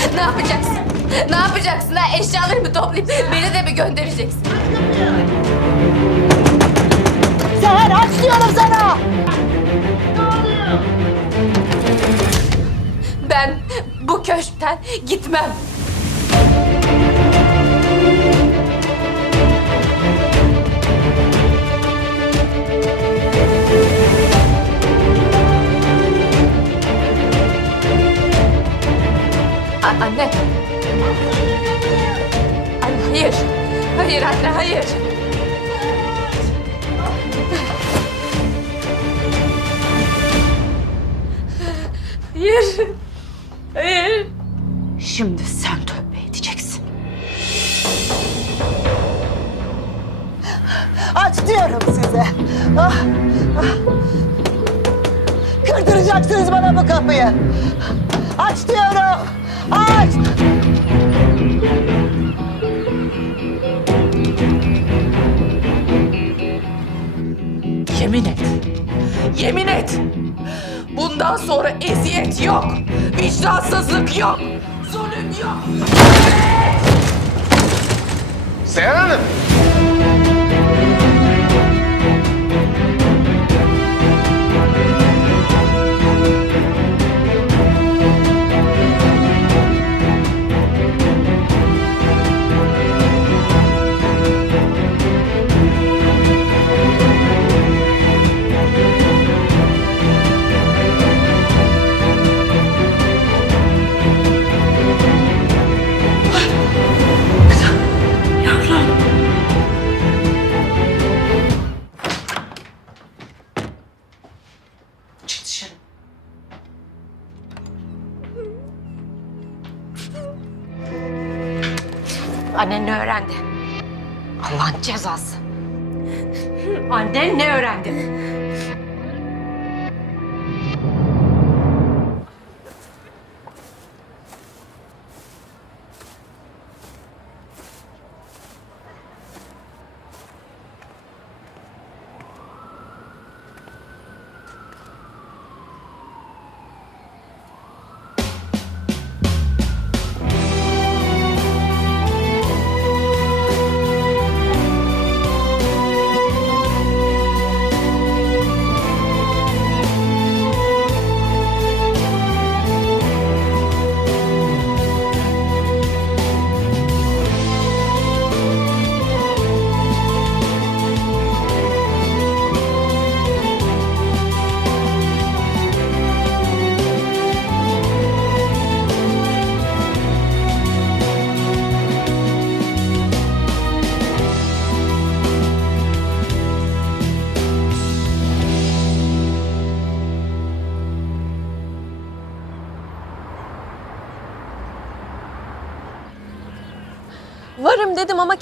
Ne yapacaksın? Ne yapacaksın? Ha? Eşyalarımı toplayıp beni de mi göndereceksin? Seher aç diyorum sana. Ben bu köşkten gitmem. Yemin et. Bundan sonra eziyet yok. Vicdansızlık yok. Zulüm yok. Seher Hanım. Annen ne öğrendi? Allah'ın cezası. Annen ne öğrendi?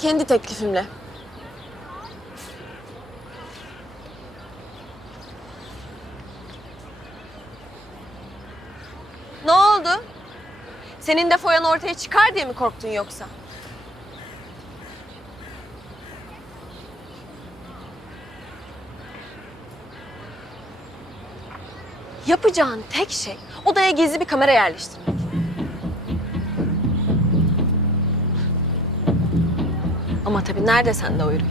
Kendi teklifimle. Ne oldu? Senin de foyan ortaya çıkar diye mi korktun yoksa? Yapacağın tek şey odaya gizli bir kamera yerleştirmek. Ama tabii nerede sende o yürek?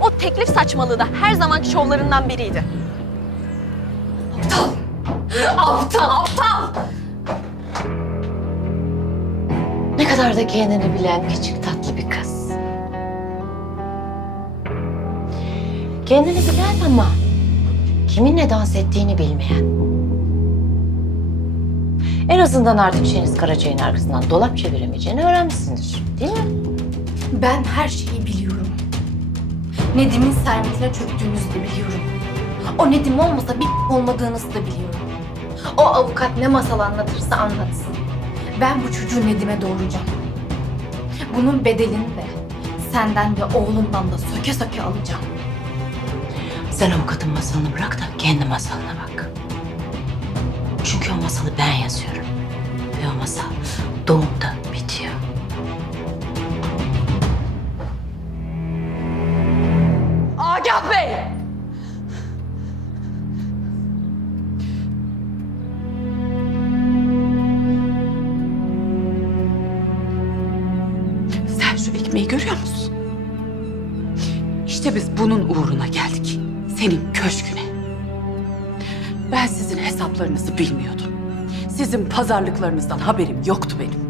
O teklif saçmalığı da her zamanki şovlarından biriydi. Aptal, aptal! Ne kadar da kendini bilen küçük tatlı bir kız. Kendini bilen ama kiminle dans ettiğini bilmeyen. En azından artık Şeniz Karacay'ın arkasından dolap çeviremeyeceğini öğrenmişsindir. Değil mi? Ben her şeyi biliyorum. Nedim'in servetine çöktüğünüzü de biliyorum. O Nedim olmasa bir olmadığınızı da biliyorum. O avukat ne masal anlatırsa anlatsın. Ben bu çocuğu Nedim'e doğuracağım. Bunun bedelini de senden de oğlundan da söke söke alacağım. Sen avukatın masalını bırak da kendi masalına bak. Çünkü o masalı ben yazıyorum. Masal doğumda bitiyor. Agah Bey! Sen şu ekmeği görüyor musun? İşte biz bunun uğruna geldik. Senin köşküne. Ben sizin hesaplarınızı bilmiyordum. Sizin pazarlıklarınızdan haberim yoktu benim.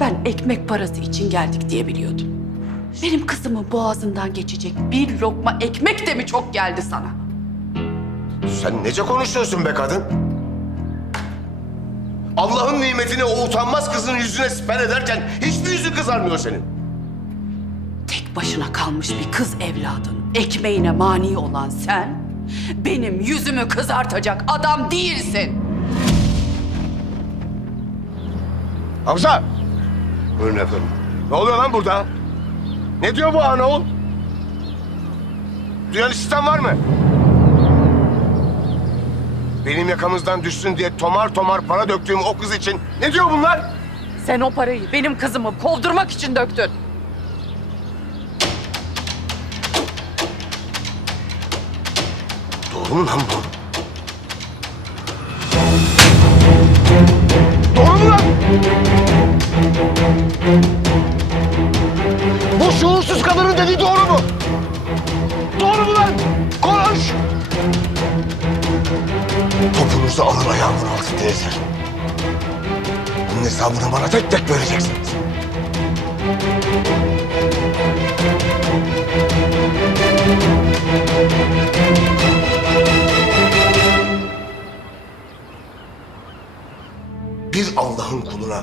Ben ekmek parası için geldik diye biliyordum. Benim kızımın boğazından geçecek bir lokma ekmek de mi çok geldi sana? Sen nece konuşuyorsun be kadın? Allah'ın nimetini o utanmaz kızın yüzüne siper ederken hiçbir yüzü kızarmıyor senin. Tek başına kalmış bir kız evladın ekmeğine mani olan sen benim yüzümü kızartacak adam değilsin. Hamza! Buyurun efendim. Ne oluyor lan burada? Ne diyor bu Anaoğul? Duyan işiten var mı? Benim yakamızdan düşsün diye tomar tomar para döktüğüm o kız için ne diyor bunlar? Sen o parayı benim kızımı kovdurmak için döktün. Doğru mu lan bu? Lan? Bu şuursuz kadının dediği doğru mu? Doğru mu lan? Konuş! Topunuzu alır ayağımın altında ezer. Bunun hesabını bana tek tek vereceksiniz. Bir Allah'ın kuluna,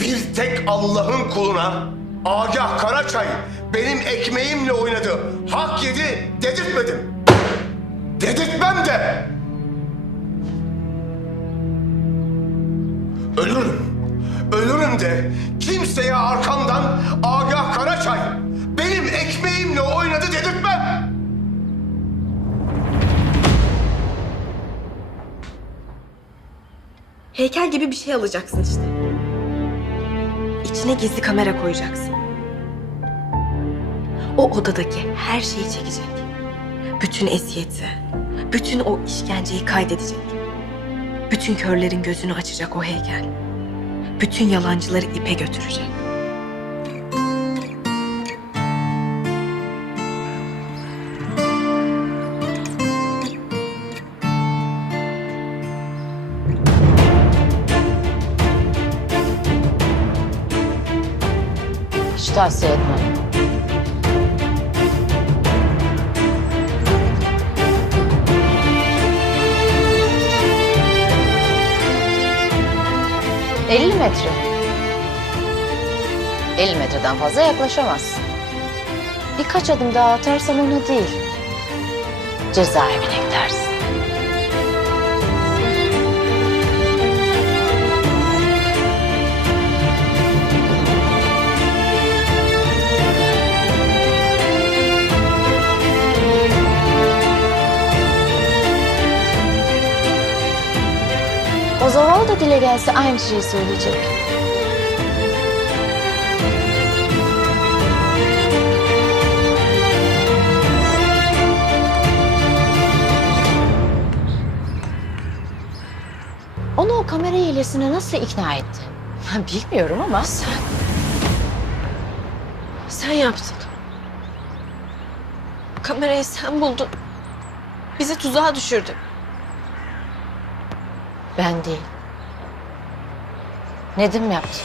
bir tek Allah'ın kuluna Agah Karaçay benim ekmeğimle oynadı. Hak yedi dedirtmedim. Dedirtmem de. Ölürüm. Ölürüm de kimseye arkamdan Agah Karaçay benim ekmeğimle oynadı dedirtmem. Heykel gibi bir şey alacaksın işte. İçine gizli kamera koyacaksın. O odadaki her şeyi çekecek. Bütün eziyeti, bütün o işkenceyi kaydedecek. Bütün körlerin gözünü açacak o heykel. Bütün yalancıları ipe götürecek. Tavsiye etmem. Elli metre. 50 metreden fazla yaklaşamazsın. Birkaç adım daha atarsan ona değil, cezaevine dile gelse aynı şeyi söyleyecek. Onu o kamera hilesine nasıl ikna etti? Bilmiyorum ama sen... Sen yaptın. Kamerayı sen buldun. Bizi tuzağa düşürdün. Ben değil. Nedim yaptı.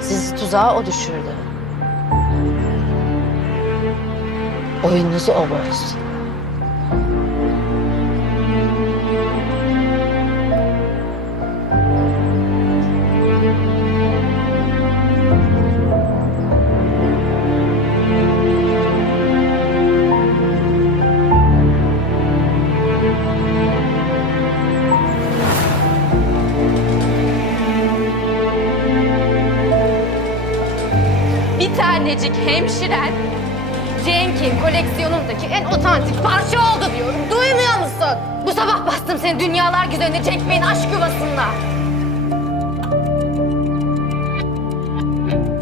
Sizi tuzağa o düşürdü. Oyununuzu o bozdu. Biricik hemşiren Cenk'in koleksiyonundaki en otantik parça oldu diyorum. Duymuyor musun? Bu sabah bastım seni dünyalar güzelinde Cenk aşk yuvasında.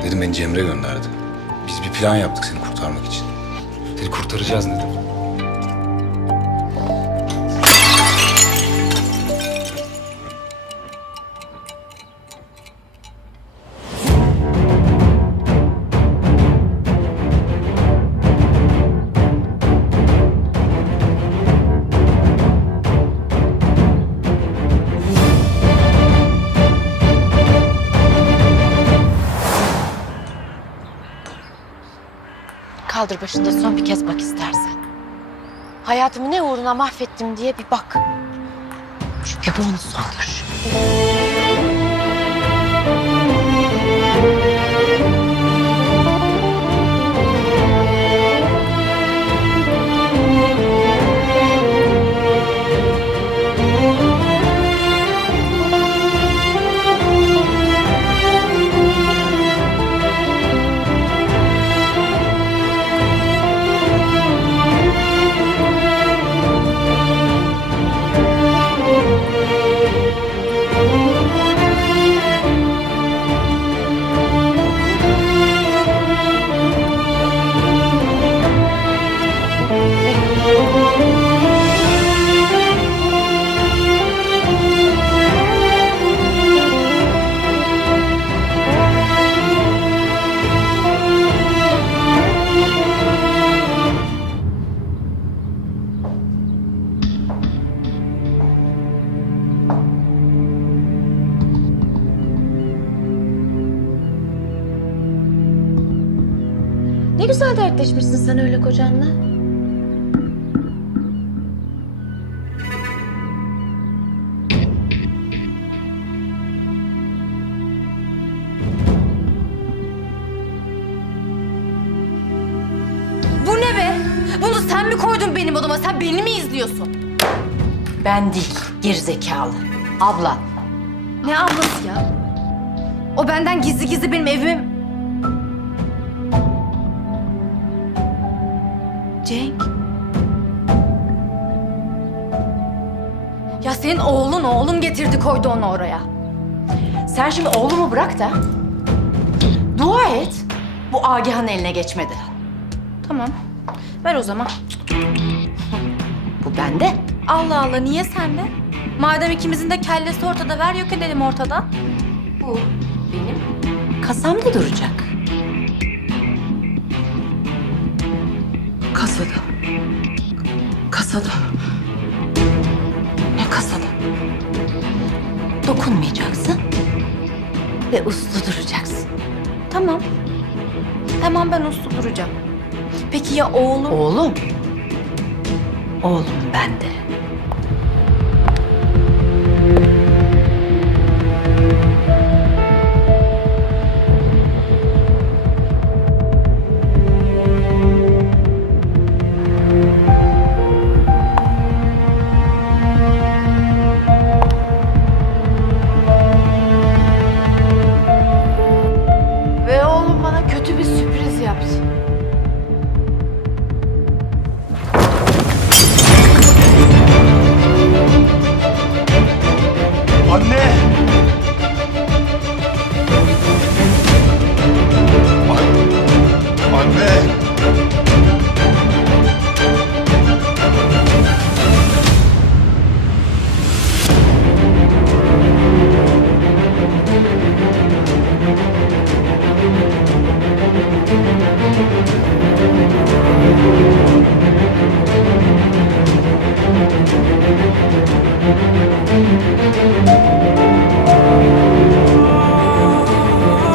Dedim beni Cemre gönderdi. Biz bir plan yaptık seni kurtarmak için. Seni kurtaracağız dedim. Başında son bir kez bak istersen. Hayatımı ne uğruna mahvettim diye bir bak. Çünkü bu onun son görüşü. Ne güzel dertleşmişsin sen öyle kocanla. Bu ne be? Bunu sen mi koydun benim odama? Sen beni mi izliyorsun? Ben değil, gerizekalı. Abla. Ne ablası ya? O benden gizli gizli benim evime... senin oğlun oğlum getirdi koydu onu oraya. Sen şimdi oğlumu bırak da dua et. Bu Agah'ın eline geçmedi. Tamam. Ver o zaman. Bu bende. Allah Allah niye sende? Madem ikimizin de kellesi ortada ver yok edelim ortadan. Bu benim kasamda duracak. Kasada. Kasada. Ne kasada? Dokunmayacaksın ve uslu duracaksın. Tamam. Tamam ben uslu duracağım. Peki ya oğlum? Oğlum. Oğlum bende.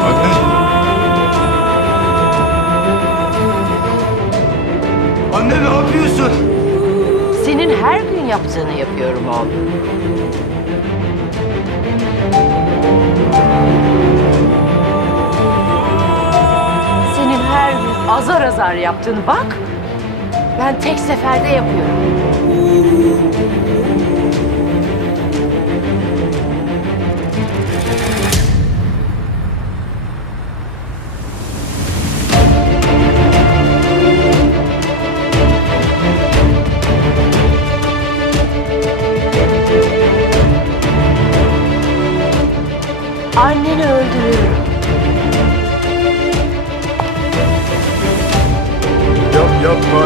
Anne! Anne ne yapıyorsun? Senin her gün yaptığını yapıyorum oğlum. Senin her gün azar azar yaptığını bak. Ben tek seferde yapıyorum.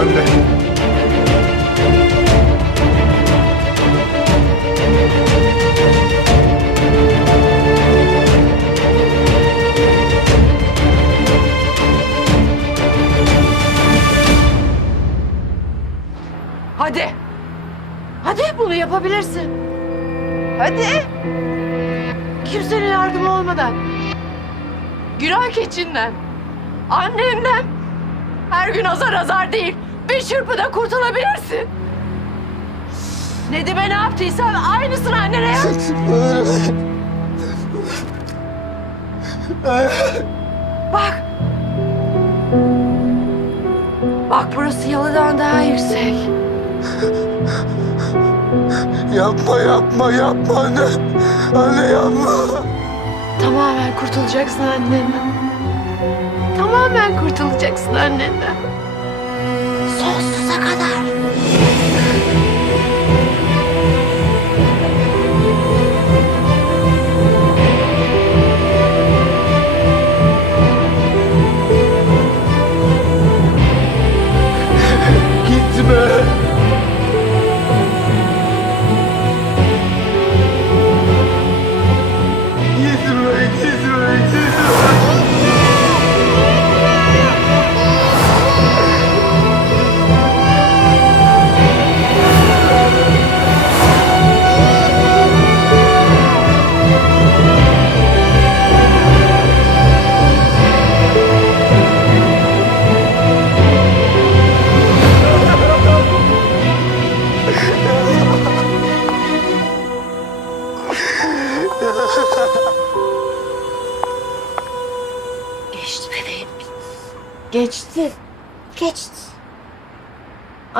Anne. Hadi. Hadi bunu yapabilirsin. Hadi. Kimsenin yardımı olmadan. Günah keçinden. Annemden. Her gün azar azar değil. Bir çırpıda kurtulabilirsin. Nedim'e ne yaptıysam aynısını annene yap. Bak. Bak burası yalıdan daha yüksek. Yapma yapma yapma anne. Anne yapma. Tamamen kurtulacaksın annenden. Tamamen kurtulacaksın annenden. Sonsuza kadar.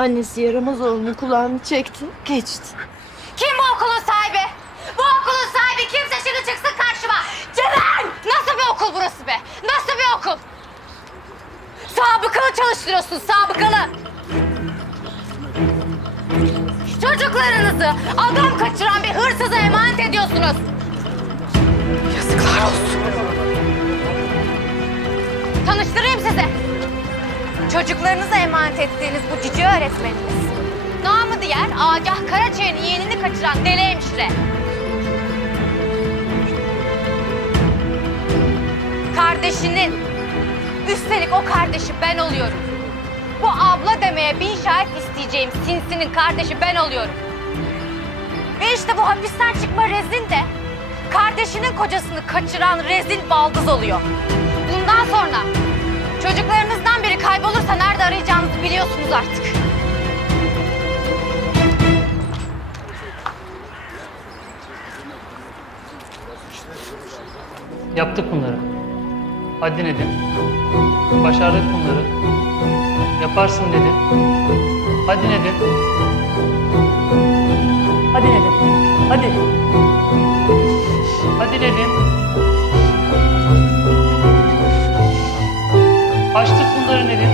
Annesi yaramaz oğlunun kulağını çekti. Geçti. Kim bu okulun sahibi? Bu okulun sahibi kimse şimdi çıksın karşıma. Ceren! Nasıl bir okul burası be? Nasıl bir okul? Sabıkalı çalıştırıyorsun, sabıkalı. Çocuklarınızı adam kaçıran bir hırsıza emanet ediyorsunuz. Yazıklar olsun. Tanıştırayım sizi. Çocuklarınıza emanet ettiğiniz bu cici öğretmeniniz. Namı diğer Agah Karaçay'ın yeğenini kaçıran deli hemşire. Kardeşinin, üstelik o kardeşi ben oluyorum. Bu abla demeye bin şahit isteyeceğim sinsinin kardeşi ben oluyorum. Ve işte bu hapisten çıkma rezil de kardeşinin kocasını kaçıran rezil baldız oluyor. Bundan sonra çocuklarınızdan biri kaybolursa nerede arayacağınızı biliyorsunuz artık. Yaptık bunları. Hadi Nedim. Başardık bunları. Yaparsın Nedim. Hadi Nedim. Hadi Nedim. Hadi. Hadi Nedim. Açtık bunları Nedim.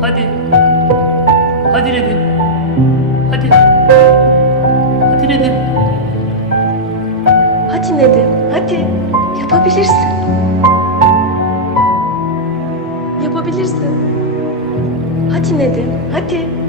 Hadi. Hadi Nedim. Hadi. Hadi Nedim. Hadi Nedim, hadi. Yapabilirsin. Yapabilirsin. Hadi Nedim, hadi.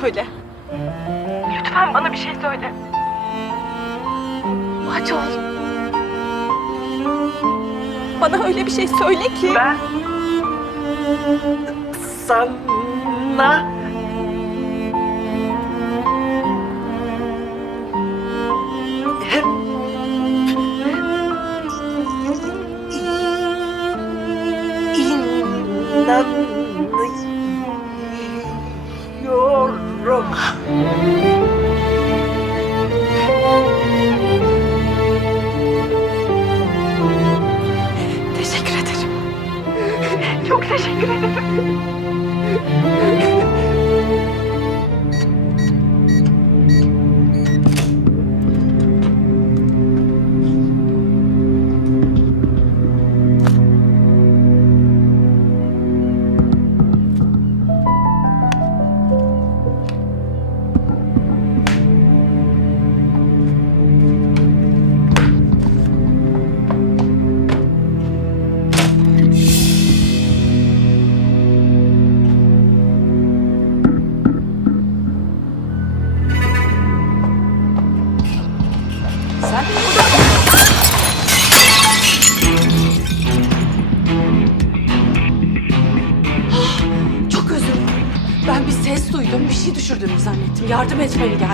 Söyle. Lütfen bana bir şey söyle. Aç ol. Bana öyle bir şey söyle ki. Ben sana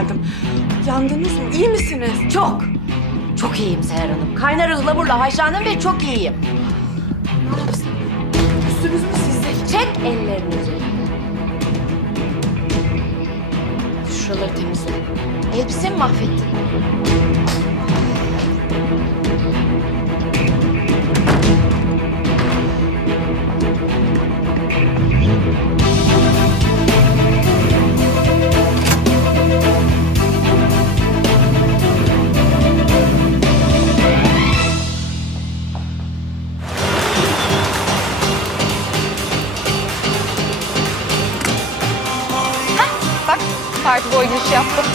geldim. Yandınız mı? İyi misiniz? Çok. Çok iyiyim Seher Hanım. Kaynar ıhlamurla haşlandım ve çok iyiyim. Üstünüz mü sizde? Çek ellerinizi. Şuraları temizle. Elbisemi mahvettin. Yaptım.